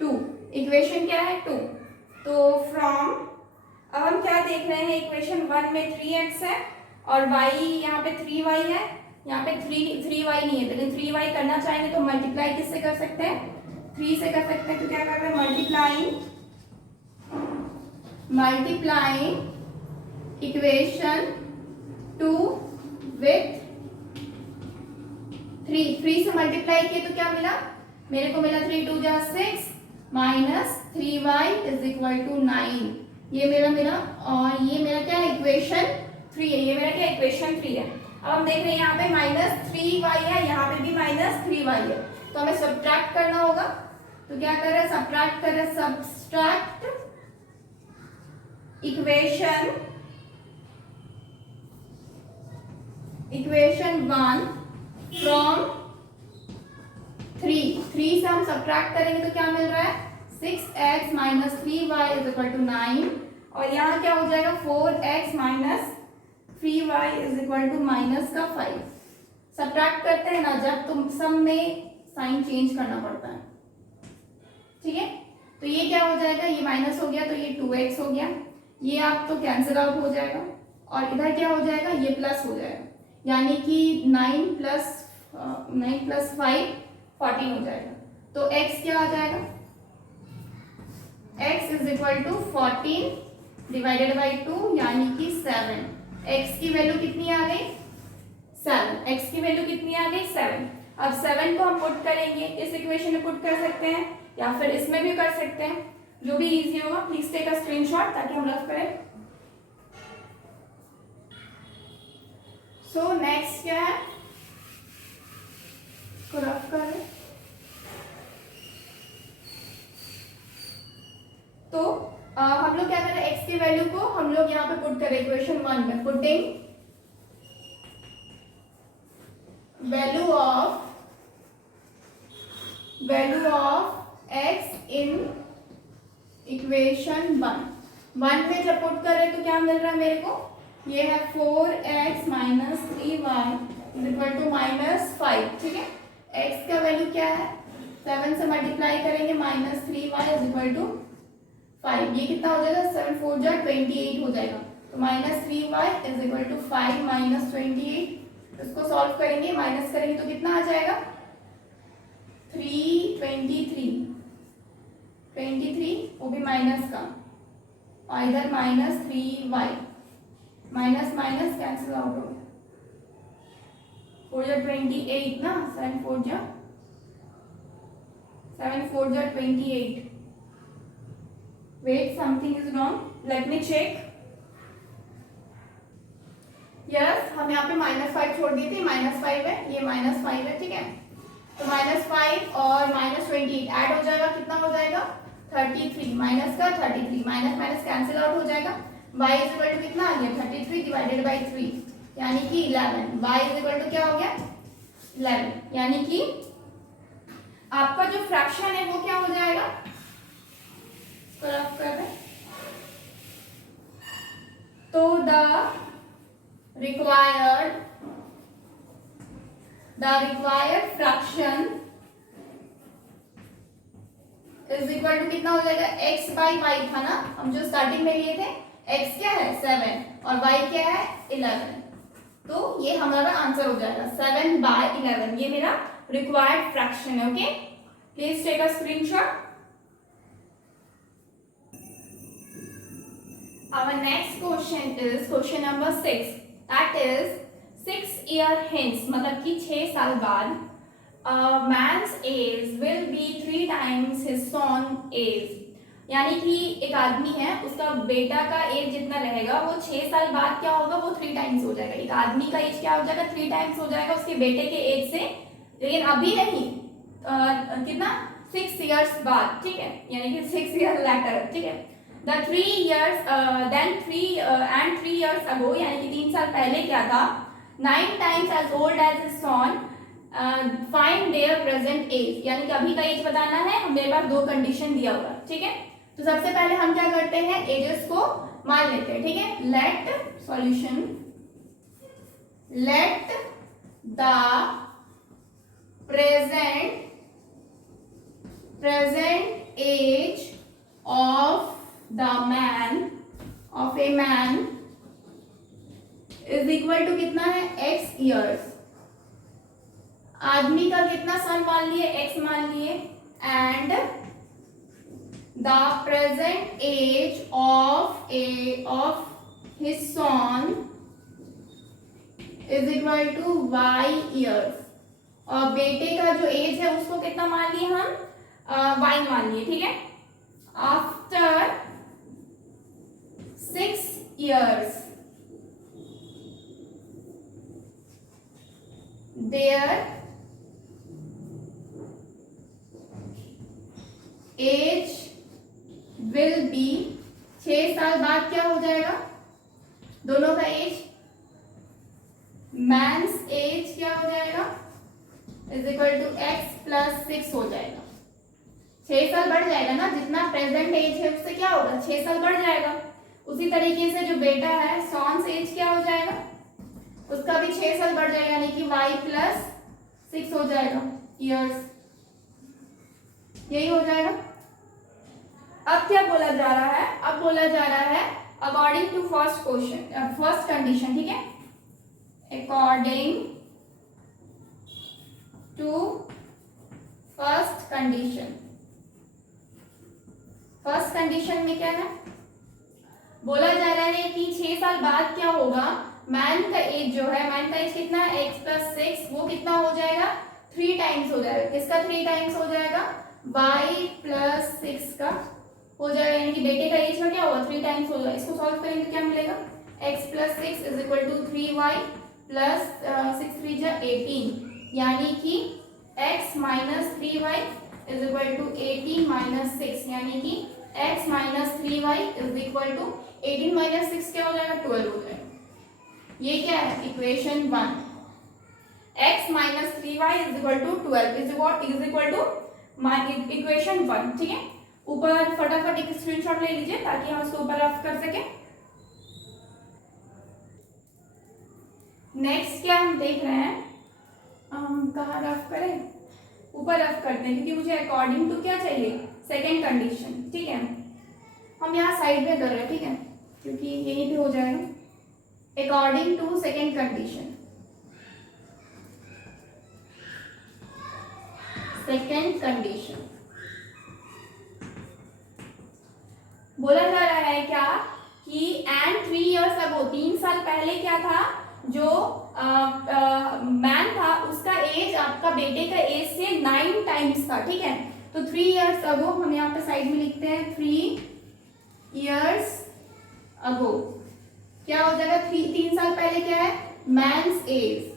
2। इक्वेशन क्या है, 2। तो फ्रॉम, अब हम क्या देख रहे हैं, इक्वेशन 1 में 3x है और y यहाँ पे 3y है, यहाँ पे 3y नहीं है, लेकिन 3y करना चाहेंगे तो मल्टीप्लाई किससे कर सकते हैं, 3 से कर सकते हैं। तो क्या कर रहे हैं, मल्टीप्लाइंग मल्टीप्लाइंग इक्वेशन 2 विथ 3 से मल्टीप्लाई किए तो क्या मिला, मेरे को मिला 3 2 जा 6 minus 3y is equal to 9। ये मेरा और ये मेरा क्या है, इक्वेशन 3 है। ये मेरा क्या इक्वेशन 3 है। अब हम देख रहे हैं यहाँ पे -3y है, यहाँ पे भी -3y है, तो हमें सब्ट्रैक्ट करना होगा। तो क्या कर रहे हैं, सब्ट्रैक्ट कर रहे हैं, सब्ट्रैक्ट इक्वेशन 1 फ्रॉम 3 से हम सब्ट्रैक्ट करेंगे तो क्या मिल रहा है, 6x minus 3y is equal to 9, और यहाँ क्या हो जाएगा 4x minus 3y is equal to minus का 5। सब्ट्रैक्ट करते हैं ना जब, तुम सब में साइन चेंज करना पड़ता है, ठीक है। तो ये क्या हो जाएगा, ये माइनस हो गया तो ये 2x हो गया, ये आप तो कैंसिल आउट हो जाएगा, और इधर क्या हो जाएगा, ये प्लस हो जाएगा, यानी कि 9 प्लस 5 14 हो जाएगा। तो x क्या आ जाएगा, x is equal to 14 divided by 2 यानी कि 7। x की वैल्यू कितनी आ गई, 7। x की वैल्यू कितनी आ गई, 7। अब 7 को हम पुट करेंगे, इस इक्वेशन में पुट कर सकते हैं या फिर इसमें भी कर सकते हैं, जो भी इजी होगा। प्लीज टेक अ स्क्रीनशॉट ताकि हम रफ करें। सो नेक्स्ट क्या है, इसको रफ कर लें। तो हम लोग क्या करें, x की वैल्यू को हम लोग यहाँ पे पुट करें इक्वेशन 1 में, putting value of x in equation 1 में जब पुट करें तो क्या मिल रहा है मेरे को, ये है 4x minus 3y is equal to -5, ठीक है। x का वैल्यू क्या है, 7 से मल्टीप्लाई करेंगे -3y इज इक्वल टू 5। ये कितना हो जाएगा, 7 4 जा 28 हो जाएगा, तो -3y is equal to 5 minus 28। इसको सॉल्व करेंगे, माइनस करेंगे तो कितना आ जाएगा, 23 वो भी माइनस का, और इधर -3y, minus minus cancel out हो गया, 4 जा 28 ना, 7 4 जा 28। Wait, something is wrong. Let me check. Yes, हम यहाँ पे -5 छोड़ दिए थे, -5 है, ये -5 है, ठीक है। तो -5 और -28 ऐड हो जाएगा, कितना हो जाएगा 33, माइनस का 33, माइनस माइनस कैंसिल आउट हो जाएगा। y इज इक्वल टू कितना आ गया, 33 डिवाइडेड बाई 3 यानी कि 11। y इज इक्वल टू क्या हो गया, 11, यानी कि आपका जो फ्रैक्शन है वो क्या हो जाएगा, रफ कर रहे, तो the required fraction is equal to कितना हो जाएगा, x बाई y था ना, हम जो स्टार्टिंग में लिए थे, x क्या है 7 और y क्या है 11, तो ये हमारा आंसर हो जाएगा 7/11। ये मेरा रिक्वायर्ड फ्रैक्शन है। Okay, please take a screenshot. Our next question is question number 6. That is 6 year hence, मतलब कि 6 साल बाद man's age will be 3 times his son age। यानी कि एक आदमी है, उसका बेटा का एज जितना रहेगा वो 6 साल बाद क्या होगा, वो 3 टाइम्स हो जाएगा। एक आदमी का एज क्या हो जाएगा, 3 टाइम्स हो जाएगा उसके बेटे के एज से, लेकिन अभी नहीं, कितना 6 years बाद, ठीक है, यानी कि 6 years later, ठीक है। The 3 years and 3 years ago, यानी कि 3 साल पहले क्या था, 9 times as old as his son, find their present age, यानी कि अभी का एज बताना है, मेरे पास 2 कंडीशन दिया हुआ, ठीक है। तो सबसे पहले हम क्या करते हैं, एजेस को मान लेते हैं, ठीक है। Let solution, let the present age of the man of a man is equal to कितना है, x years। आदमी का कितना सन मान लिए, x मान लिए, and the present age of his son is equal to y years. और बेटे का जो एज है उसको कितना मान लिए हम y मान लिए, ठीक है। After 6 years their age will be, 6 साल बाद क्या हो जाएगा दोनों का एज, मैंस एज क्या हो जाएगा is equal to x plus 6 हो जाएगा। 6 साल बढ़ जाएगा ना, जितना प्रेजेंट एज है उससे क्या होगा 6 साल बढ़ जाएगा। उसी तरीके से जो बेटा है सॉन्स एज क्या हो जाएगा, उसका भी 6 साल बढ़ जाएगा, यानी कि y प्लस 6 हो जाएगा ईयर्स, यही हो जाएगा। अब क्या बोला जा रहा है, अब बोला जा रहा है according to first question, first condition, ठीक है। According to first condition, first condition में क्या है, बोला जा रहा है कि 6 साल बाद क्या होगा, मैन का एज जो है, मैन का एज कितना है x प्लस 6, वो कितना हो जाएगा 3 टाइम्स हो जाएगा। किसका 3 टाइम्स हो जाएगा, y प्लस 6 का हो जाएगा, यानी कि बेटे का एज का क्या होगा 3 टाइम्स होगा। इसको सॉल्व करेंगे तो क्या मिलेगा, x plus 6 is equal to 3y plus 6 3 जा 18, यानी कि x minus 3y is equal to 18 minus 6, यानी कि x minus 3y is equal to 18 minus 6 क्या हो जाएगा 12 हो जाएगा। ये क्या है equation 1, x minus 3y is equal to 12 is equal to equation 1, ठीक है। ऊपर फटाफट एक स्क्रीनशॉट ले लीजिए ताकि हम उसको ऊपर रफ कर सके। नेक्स्ट क्या हम देख रहे हैं, हम कहाँ रफ करें, ऊपर रफ करते हैं क्योंकि मुझे अकॉर्डिंग टू क्या चाहिए सेकेंड कंडीशन, ठीक है। हम यहाँ साइड में कर रहे हैं, ठीक है, क्योंकि यहीं पे हो जाएगा। According to second condition, second condition बोला जा रहा है क्या कि एंड 3 years अगो, 3 साल पहले क्या था, जो मैन था उसका एज आपका बेटे का एज से 9 टाइम्स था, ठीक है। तो 3 years अगो हम यहाँ पे साइड में लिखते हैं 3 years अगो क्या हो जाएगा, 3 साल पहले क्या है man's age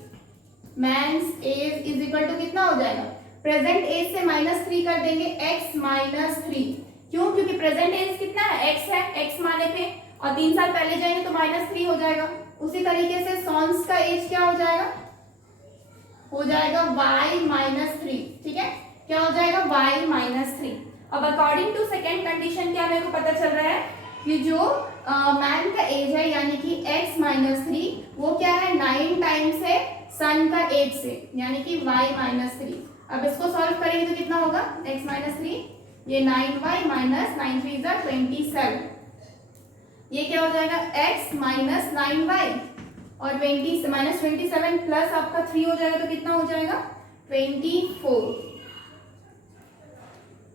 is equal to कितना हो जाएगा, प्रेजेंट एज से -3 कर देंगे x माइनस 3, क्यों, क्योंकि प्रेजेंट एज कितना है x है, x माने थे, और 3 साल पहले जाएंगे तो -3 हो जाएगा। उसी तरीके से सॉन्स का एज क्या हो जाएगा y माइनस 3, ठीक है, क्या हो जाएगा y माइनस 3। अब अकॉर्डिंग टू सेकेंड कंडीशन क्या मेरे को पता चल रहा है कि जो मैन का एज है यानी कि x माइनस 3 वो क्या है 9 टाइम्स है सन का एज से, यानी कि y माइनस 3। अब इसको सॉल्व करेंगे तो कितना होगा x माइनस 3, ये 9y माइनस 9 3 जा 27, ये क्या हो जाएगा x माइनस 9y और 20 माइनस 27 प्लस आपका 3 हो जाएगा तो कितना हो जाएगा 24,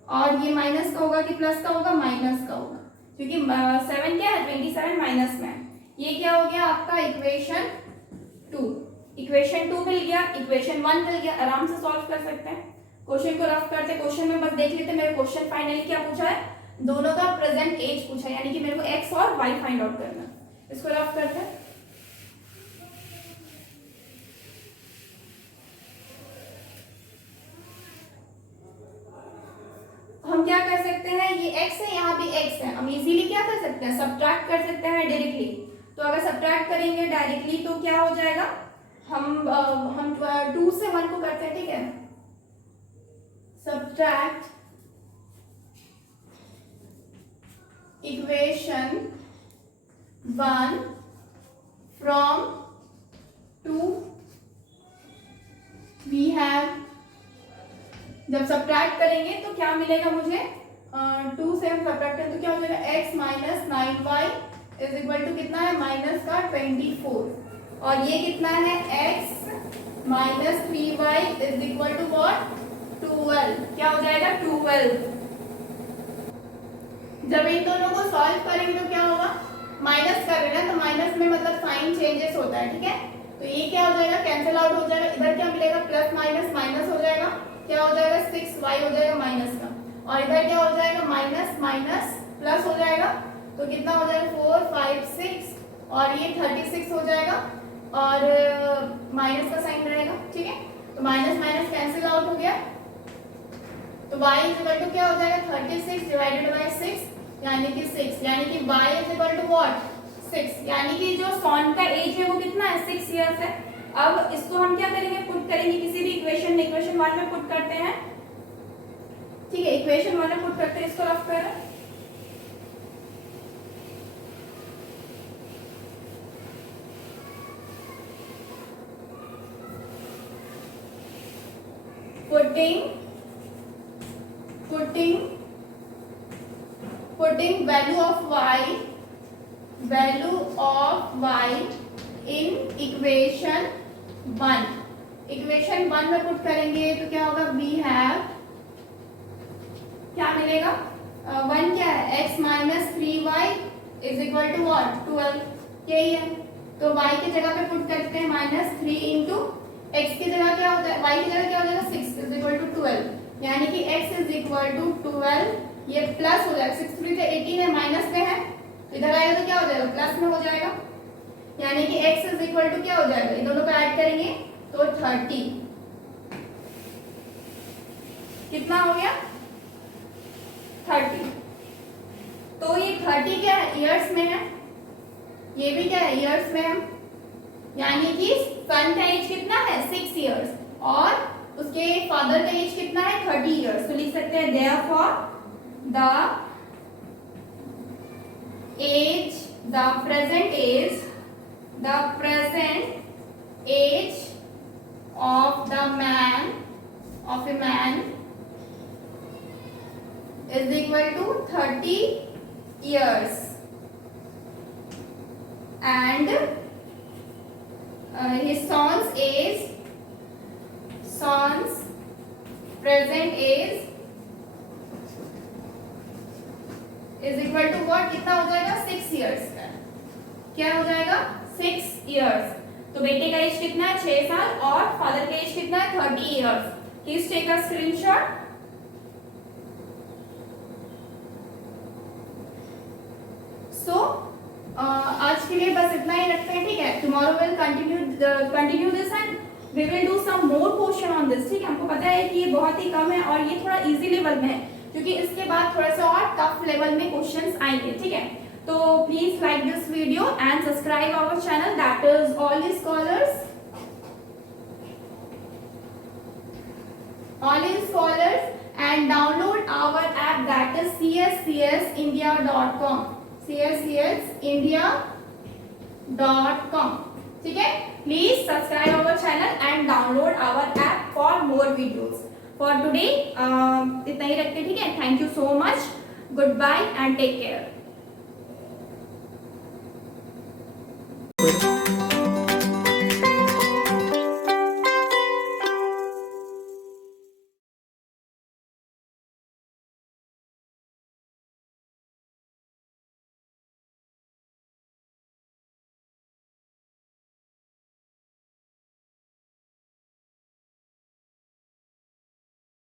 और ये माइनस का होगा कि प्लस का होगा, माइनस का होगा, क्योंकि 7 क्या है 27 माइनस में, ये क्या हो गया आपका इक्वेशन 2। इक्वेशन 2 मिल गया, इक्वेशन 1 मिल गया, आराम से सॉल्व कर सकते हैं। क्वेश्चन को रफ करते, क्वेश्चन में बस देख लेते मेरे क्वेश्चन फाइनली क्या पूछा है, दोनों का प्रेजेंट एज पूछा है, यानी कि मेरे को x और y फाइंड आउट करना है। इसको रफ करते हैं। हम क्या कर सकते हैं, ये x है, यहाँ भी x है, हम इजीली क्या कर सकते हैं सब्ट्रैक्ट कर सकते हैं डायरेक्टली। तो अगर सब्ट्रैक्ट करेंगे डायरेक्टली तो क्या हो जाएगा, हम 2 से 1 को करते हैं, ठीक है, subtract equation 1 from 2 we have, जब सब्ट्रैक्ट करेंगे तो क्या मिलेगा मुझे 2 से हम सब्ट्रैक्ट करें तो क्या हो जाएगा x minus 9y is equal to कितना है माइनस का 24, और ये कितना है x minus 3y is equal to what 12, क्या हो जाएगा 12। जब इन दोनों को सॉल्व करेंगे तो क्या होगा, माइनस कर रहे हैं ना, तो माइनस में मतलब साइन चेंजेस होता है, ठीक है। तो ये क्या हो जाएगा, कैंसिल आउट हो जाएगा, इधर क्या मिलेगा, प्लस माइनस माइनस हो जाएगा, क्या हो जाएगा 6y हो जाएगा माइनस का, और इधर क्या हो जाएगा माइनस माइनस प्लस हो जाएगा, तो कितना हो जाएगा 4 5 6 और ये 36 हो जाएगा और माइनस का साइन रहेगा, ठीक है। तो माइनस माइनस कैंसिल आउट हो गया, तो y इज इक्वल टू क्या हो जाएगा 36 डिवाइडेड बाय 6 यानी कि 6, यानी कि y is equal to what 6, यानी कि जो सॉन का एज है वो कितना है 6 इयर्स है। अब इसको हम क्या करेंगे, पुट करेंगे किसी भी इक्वेशन में, इक्वेशन 1 में पुट करते हैं, ठीक है, इक्वेशन 1 में पुट करते हैं, इसको रफ करें। putting value of y in equation 1, equation 1 में पुट करेंगे तो क्या होगा, we have क्या मिलेगा 1 क्या है x minus 3y is equal to what 12, यही है। तो y की जगह पे पुट करते हैं माइनस 3 इंटू x की जगह क्या होता है, y की जगह क्या हो जाएगा 6 इज इक्वल टू 12, यानी कि x इज इक्वल टू 12, ये प्लस हो जाएगा 6 3 से 18 है, माइनस में है, तो इधर आएगा तो क्या हो जाएगा प्लस में हो जाएगा, यानी कि x इज इक्वल टू क्या हो जाएगा, इन दोनों को ऐड करेंगे तो 30, कितना हो गया 30। तो ये 30 क्या है ईयर्स में है, ये भी क्या है ईयर्स में है, यानी कि सन का एज कितना है 6 इयर्स और उसके फादर का एज कितना है 30 इयर्स। तो लिख सकते हैं therefore the present age of a man is equal to 30 years and his son's present age is equal to what, कितना हो जाएगा 6 years का, क्या हो जाएगा 6 years। तो बेटे का एज कितना है 6 साल और फादर का एज कितना है 30 years। Please take a screenshot. So आज के लिए बस इतना ही रखते हैं, ठीक है। Tomorrow will continue this and we will do some more question on this, ठीक है। हमको पता है कि ये बहुत ही कम है और ये थोड़ा इजी लेवल में है, क्योंकि इसके बाद थोड़ा सा और टफ लेवल में क्वेश्चंस आएंगे, ठीक है। तो please like this video and subscribe our channel that is all scholars and download our app that is cscsindia.com, cscsindia.com, ठीक है। Please subscribe our channel and download our app for more videos. For today इतना ही रखते हैं, ठीक है। Thank you so much, good bye and take care.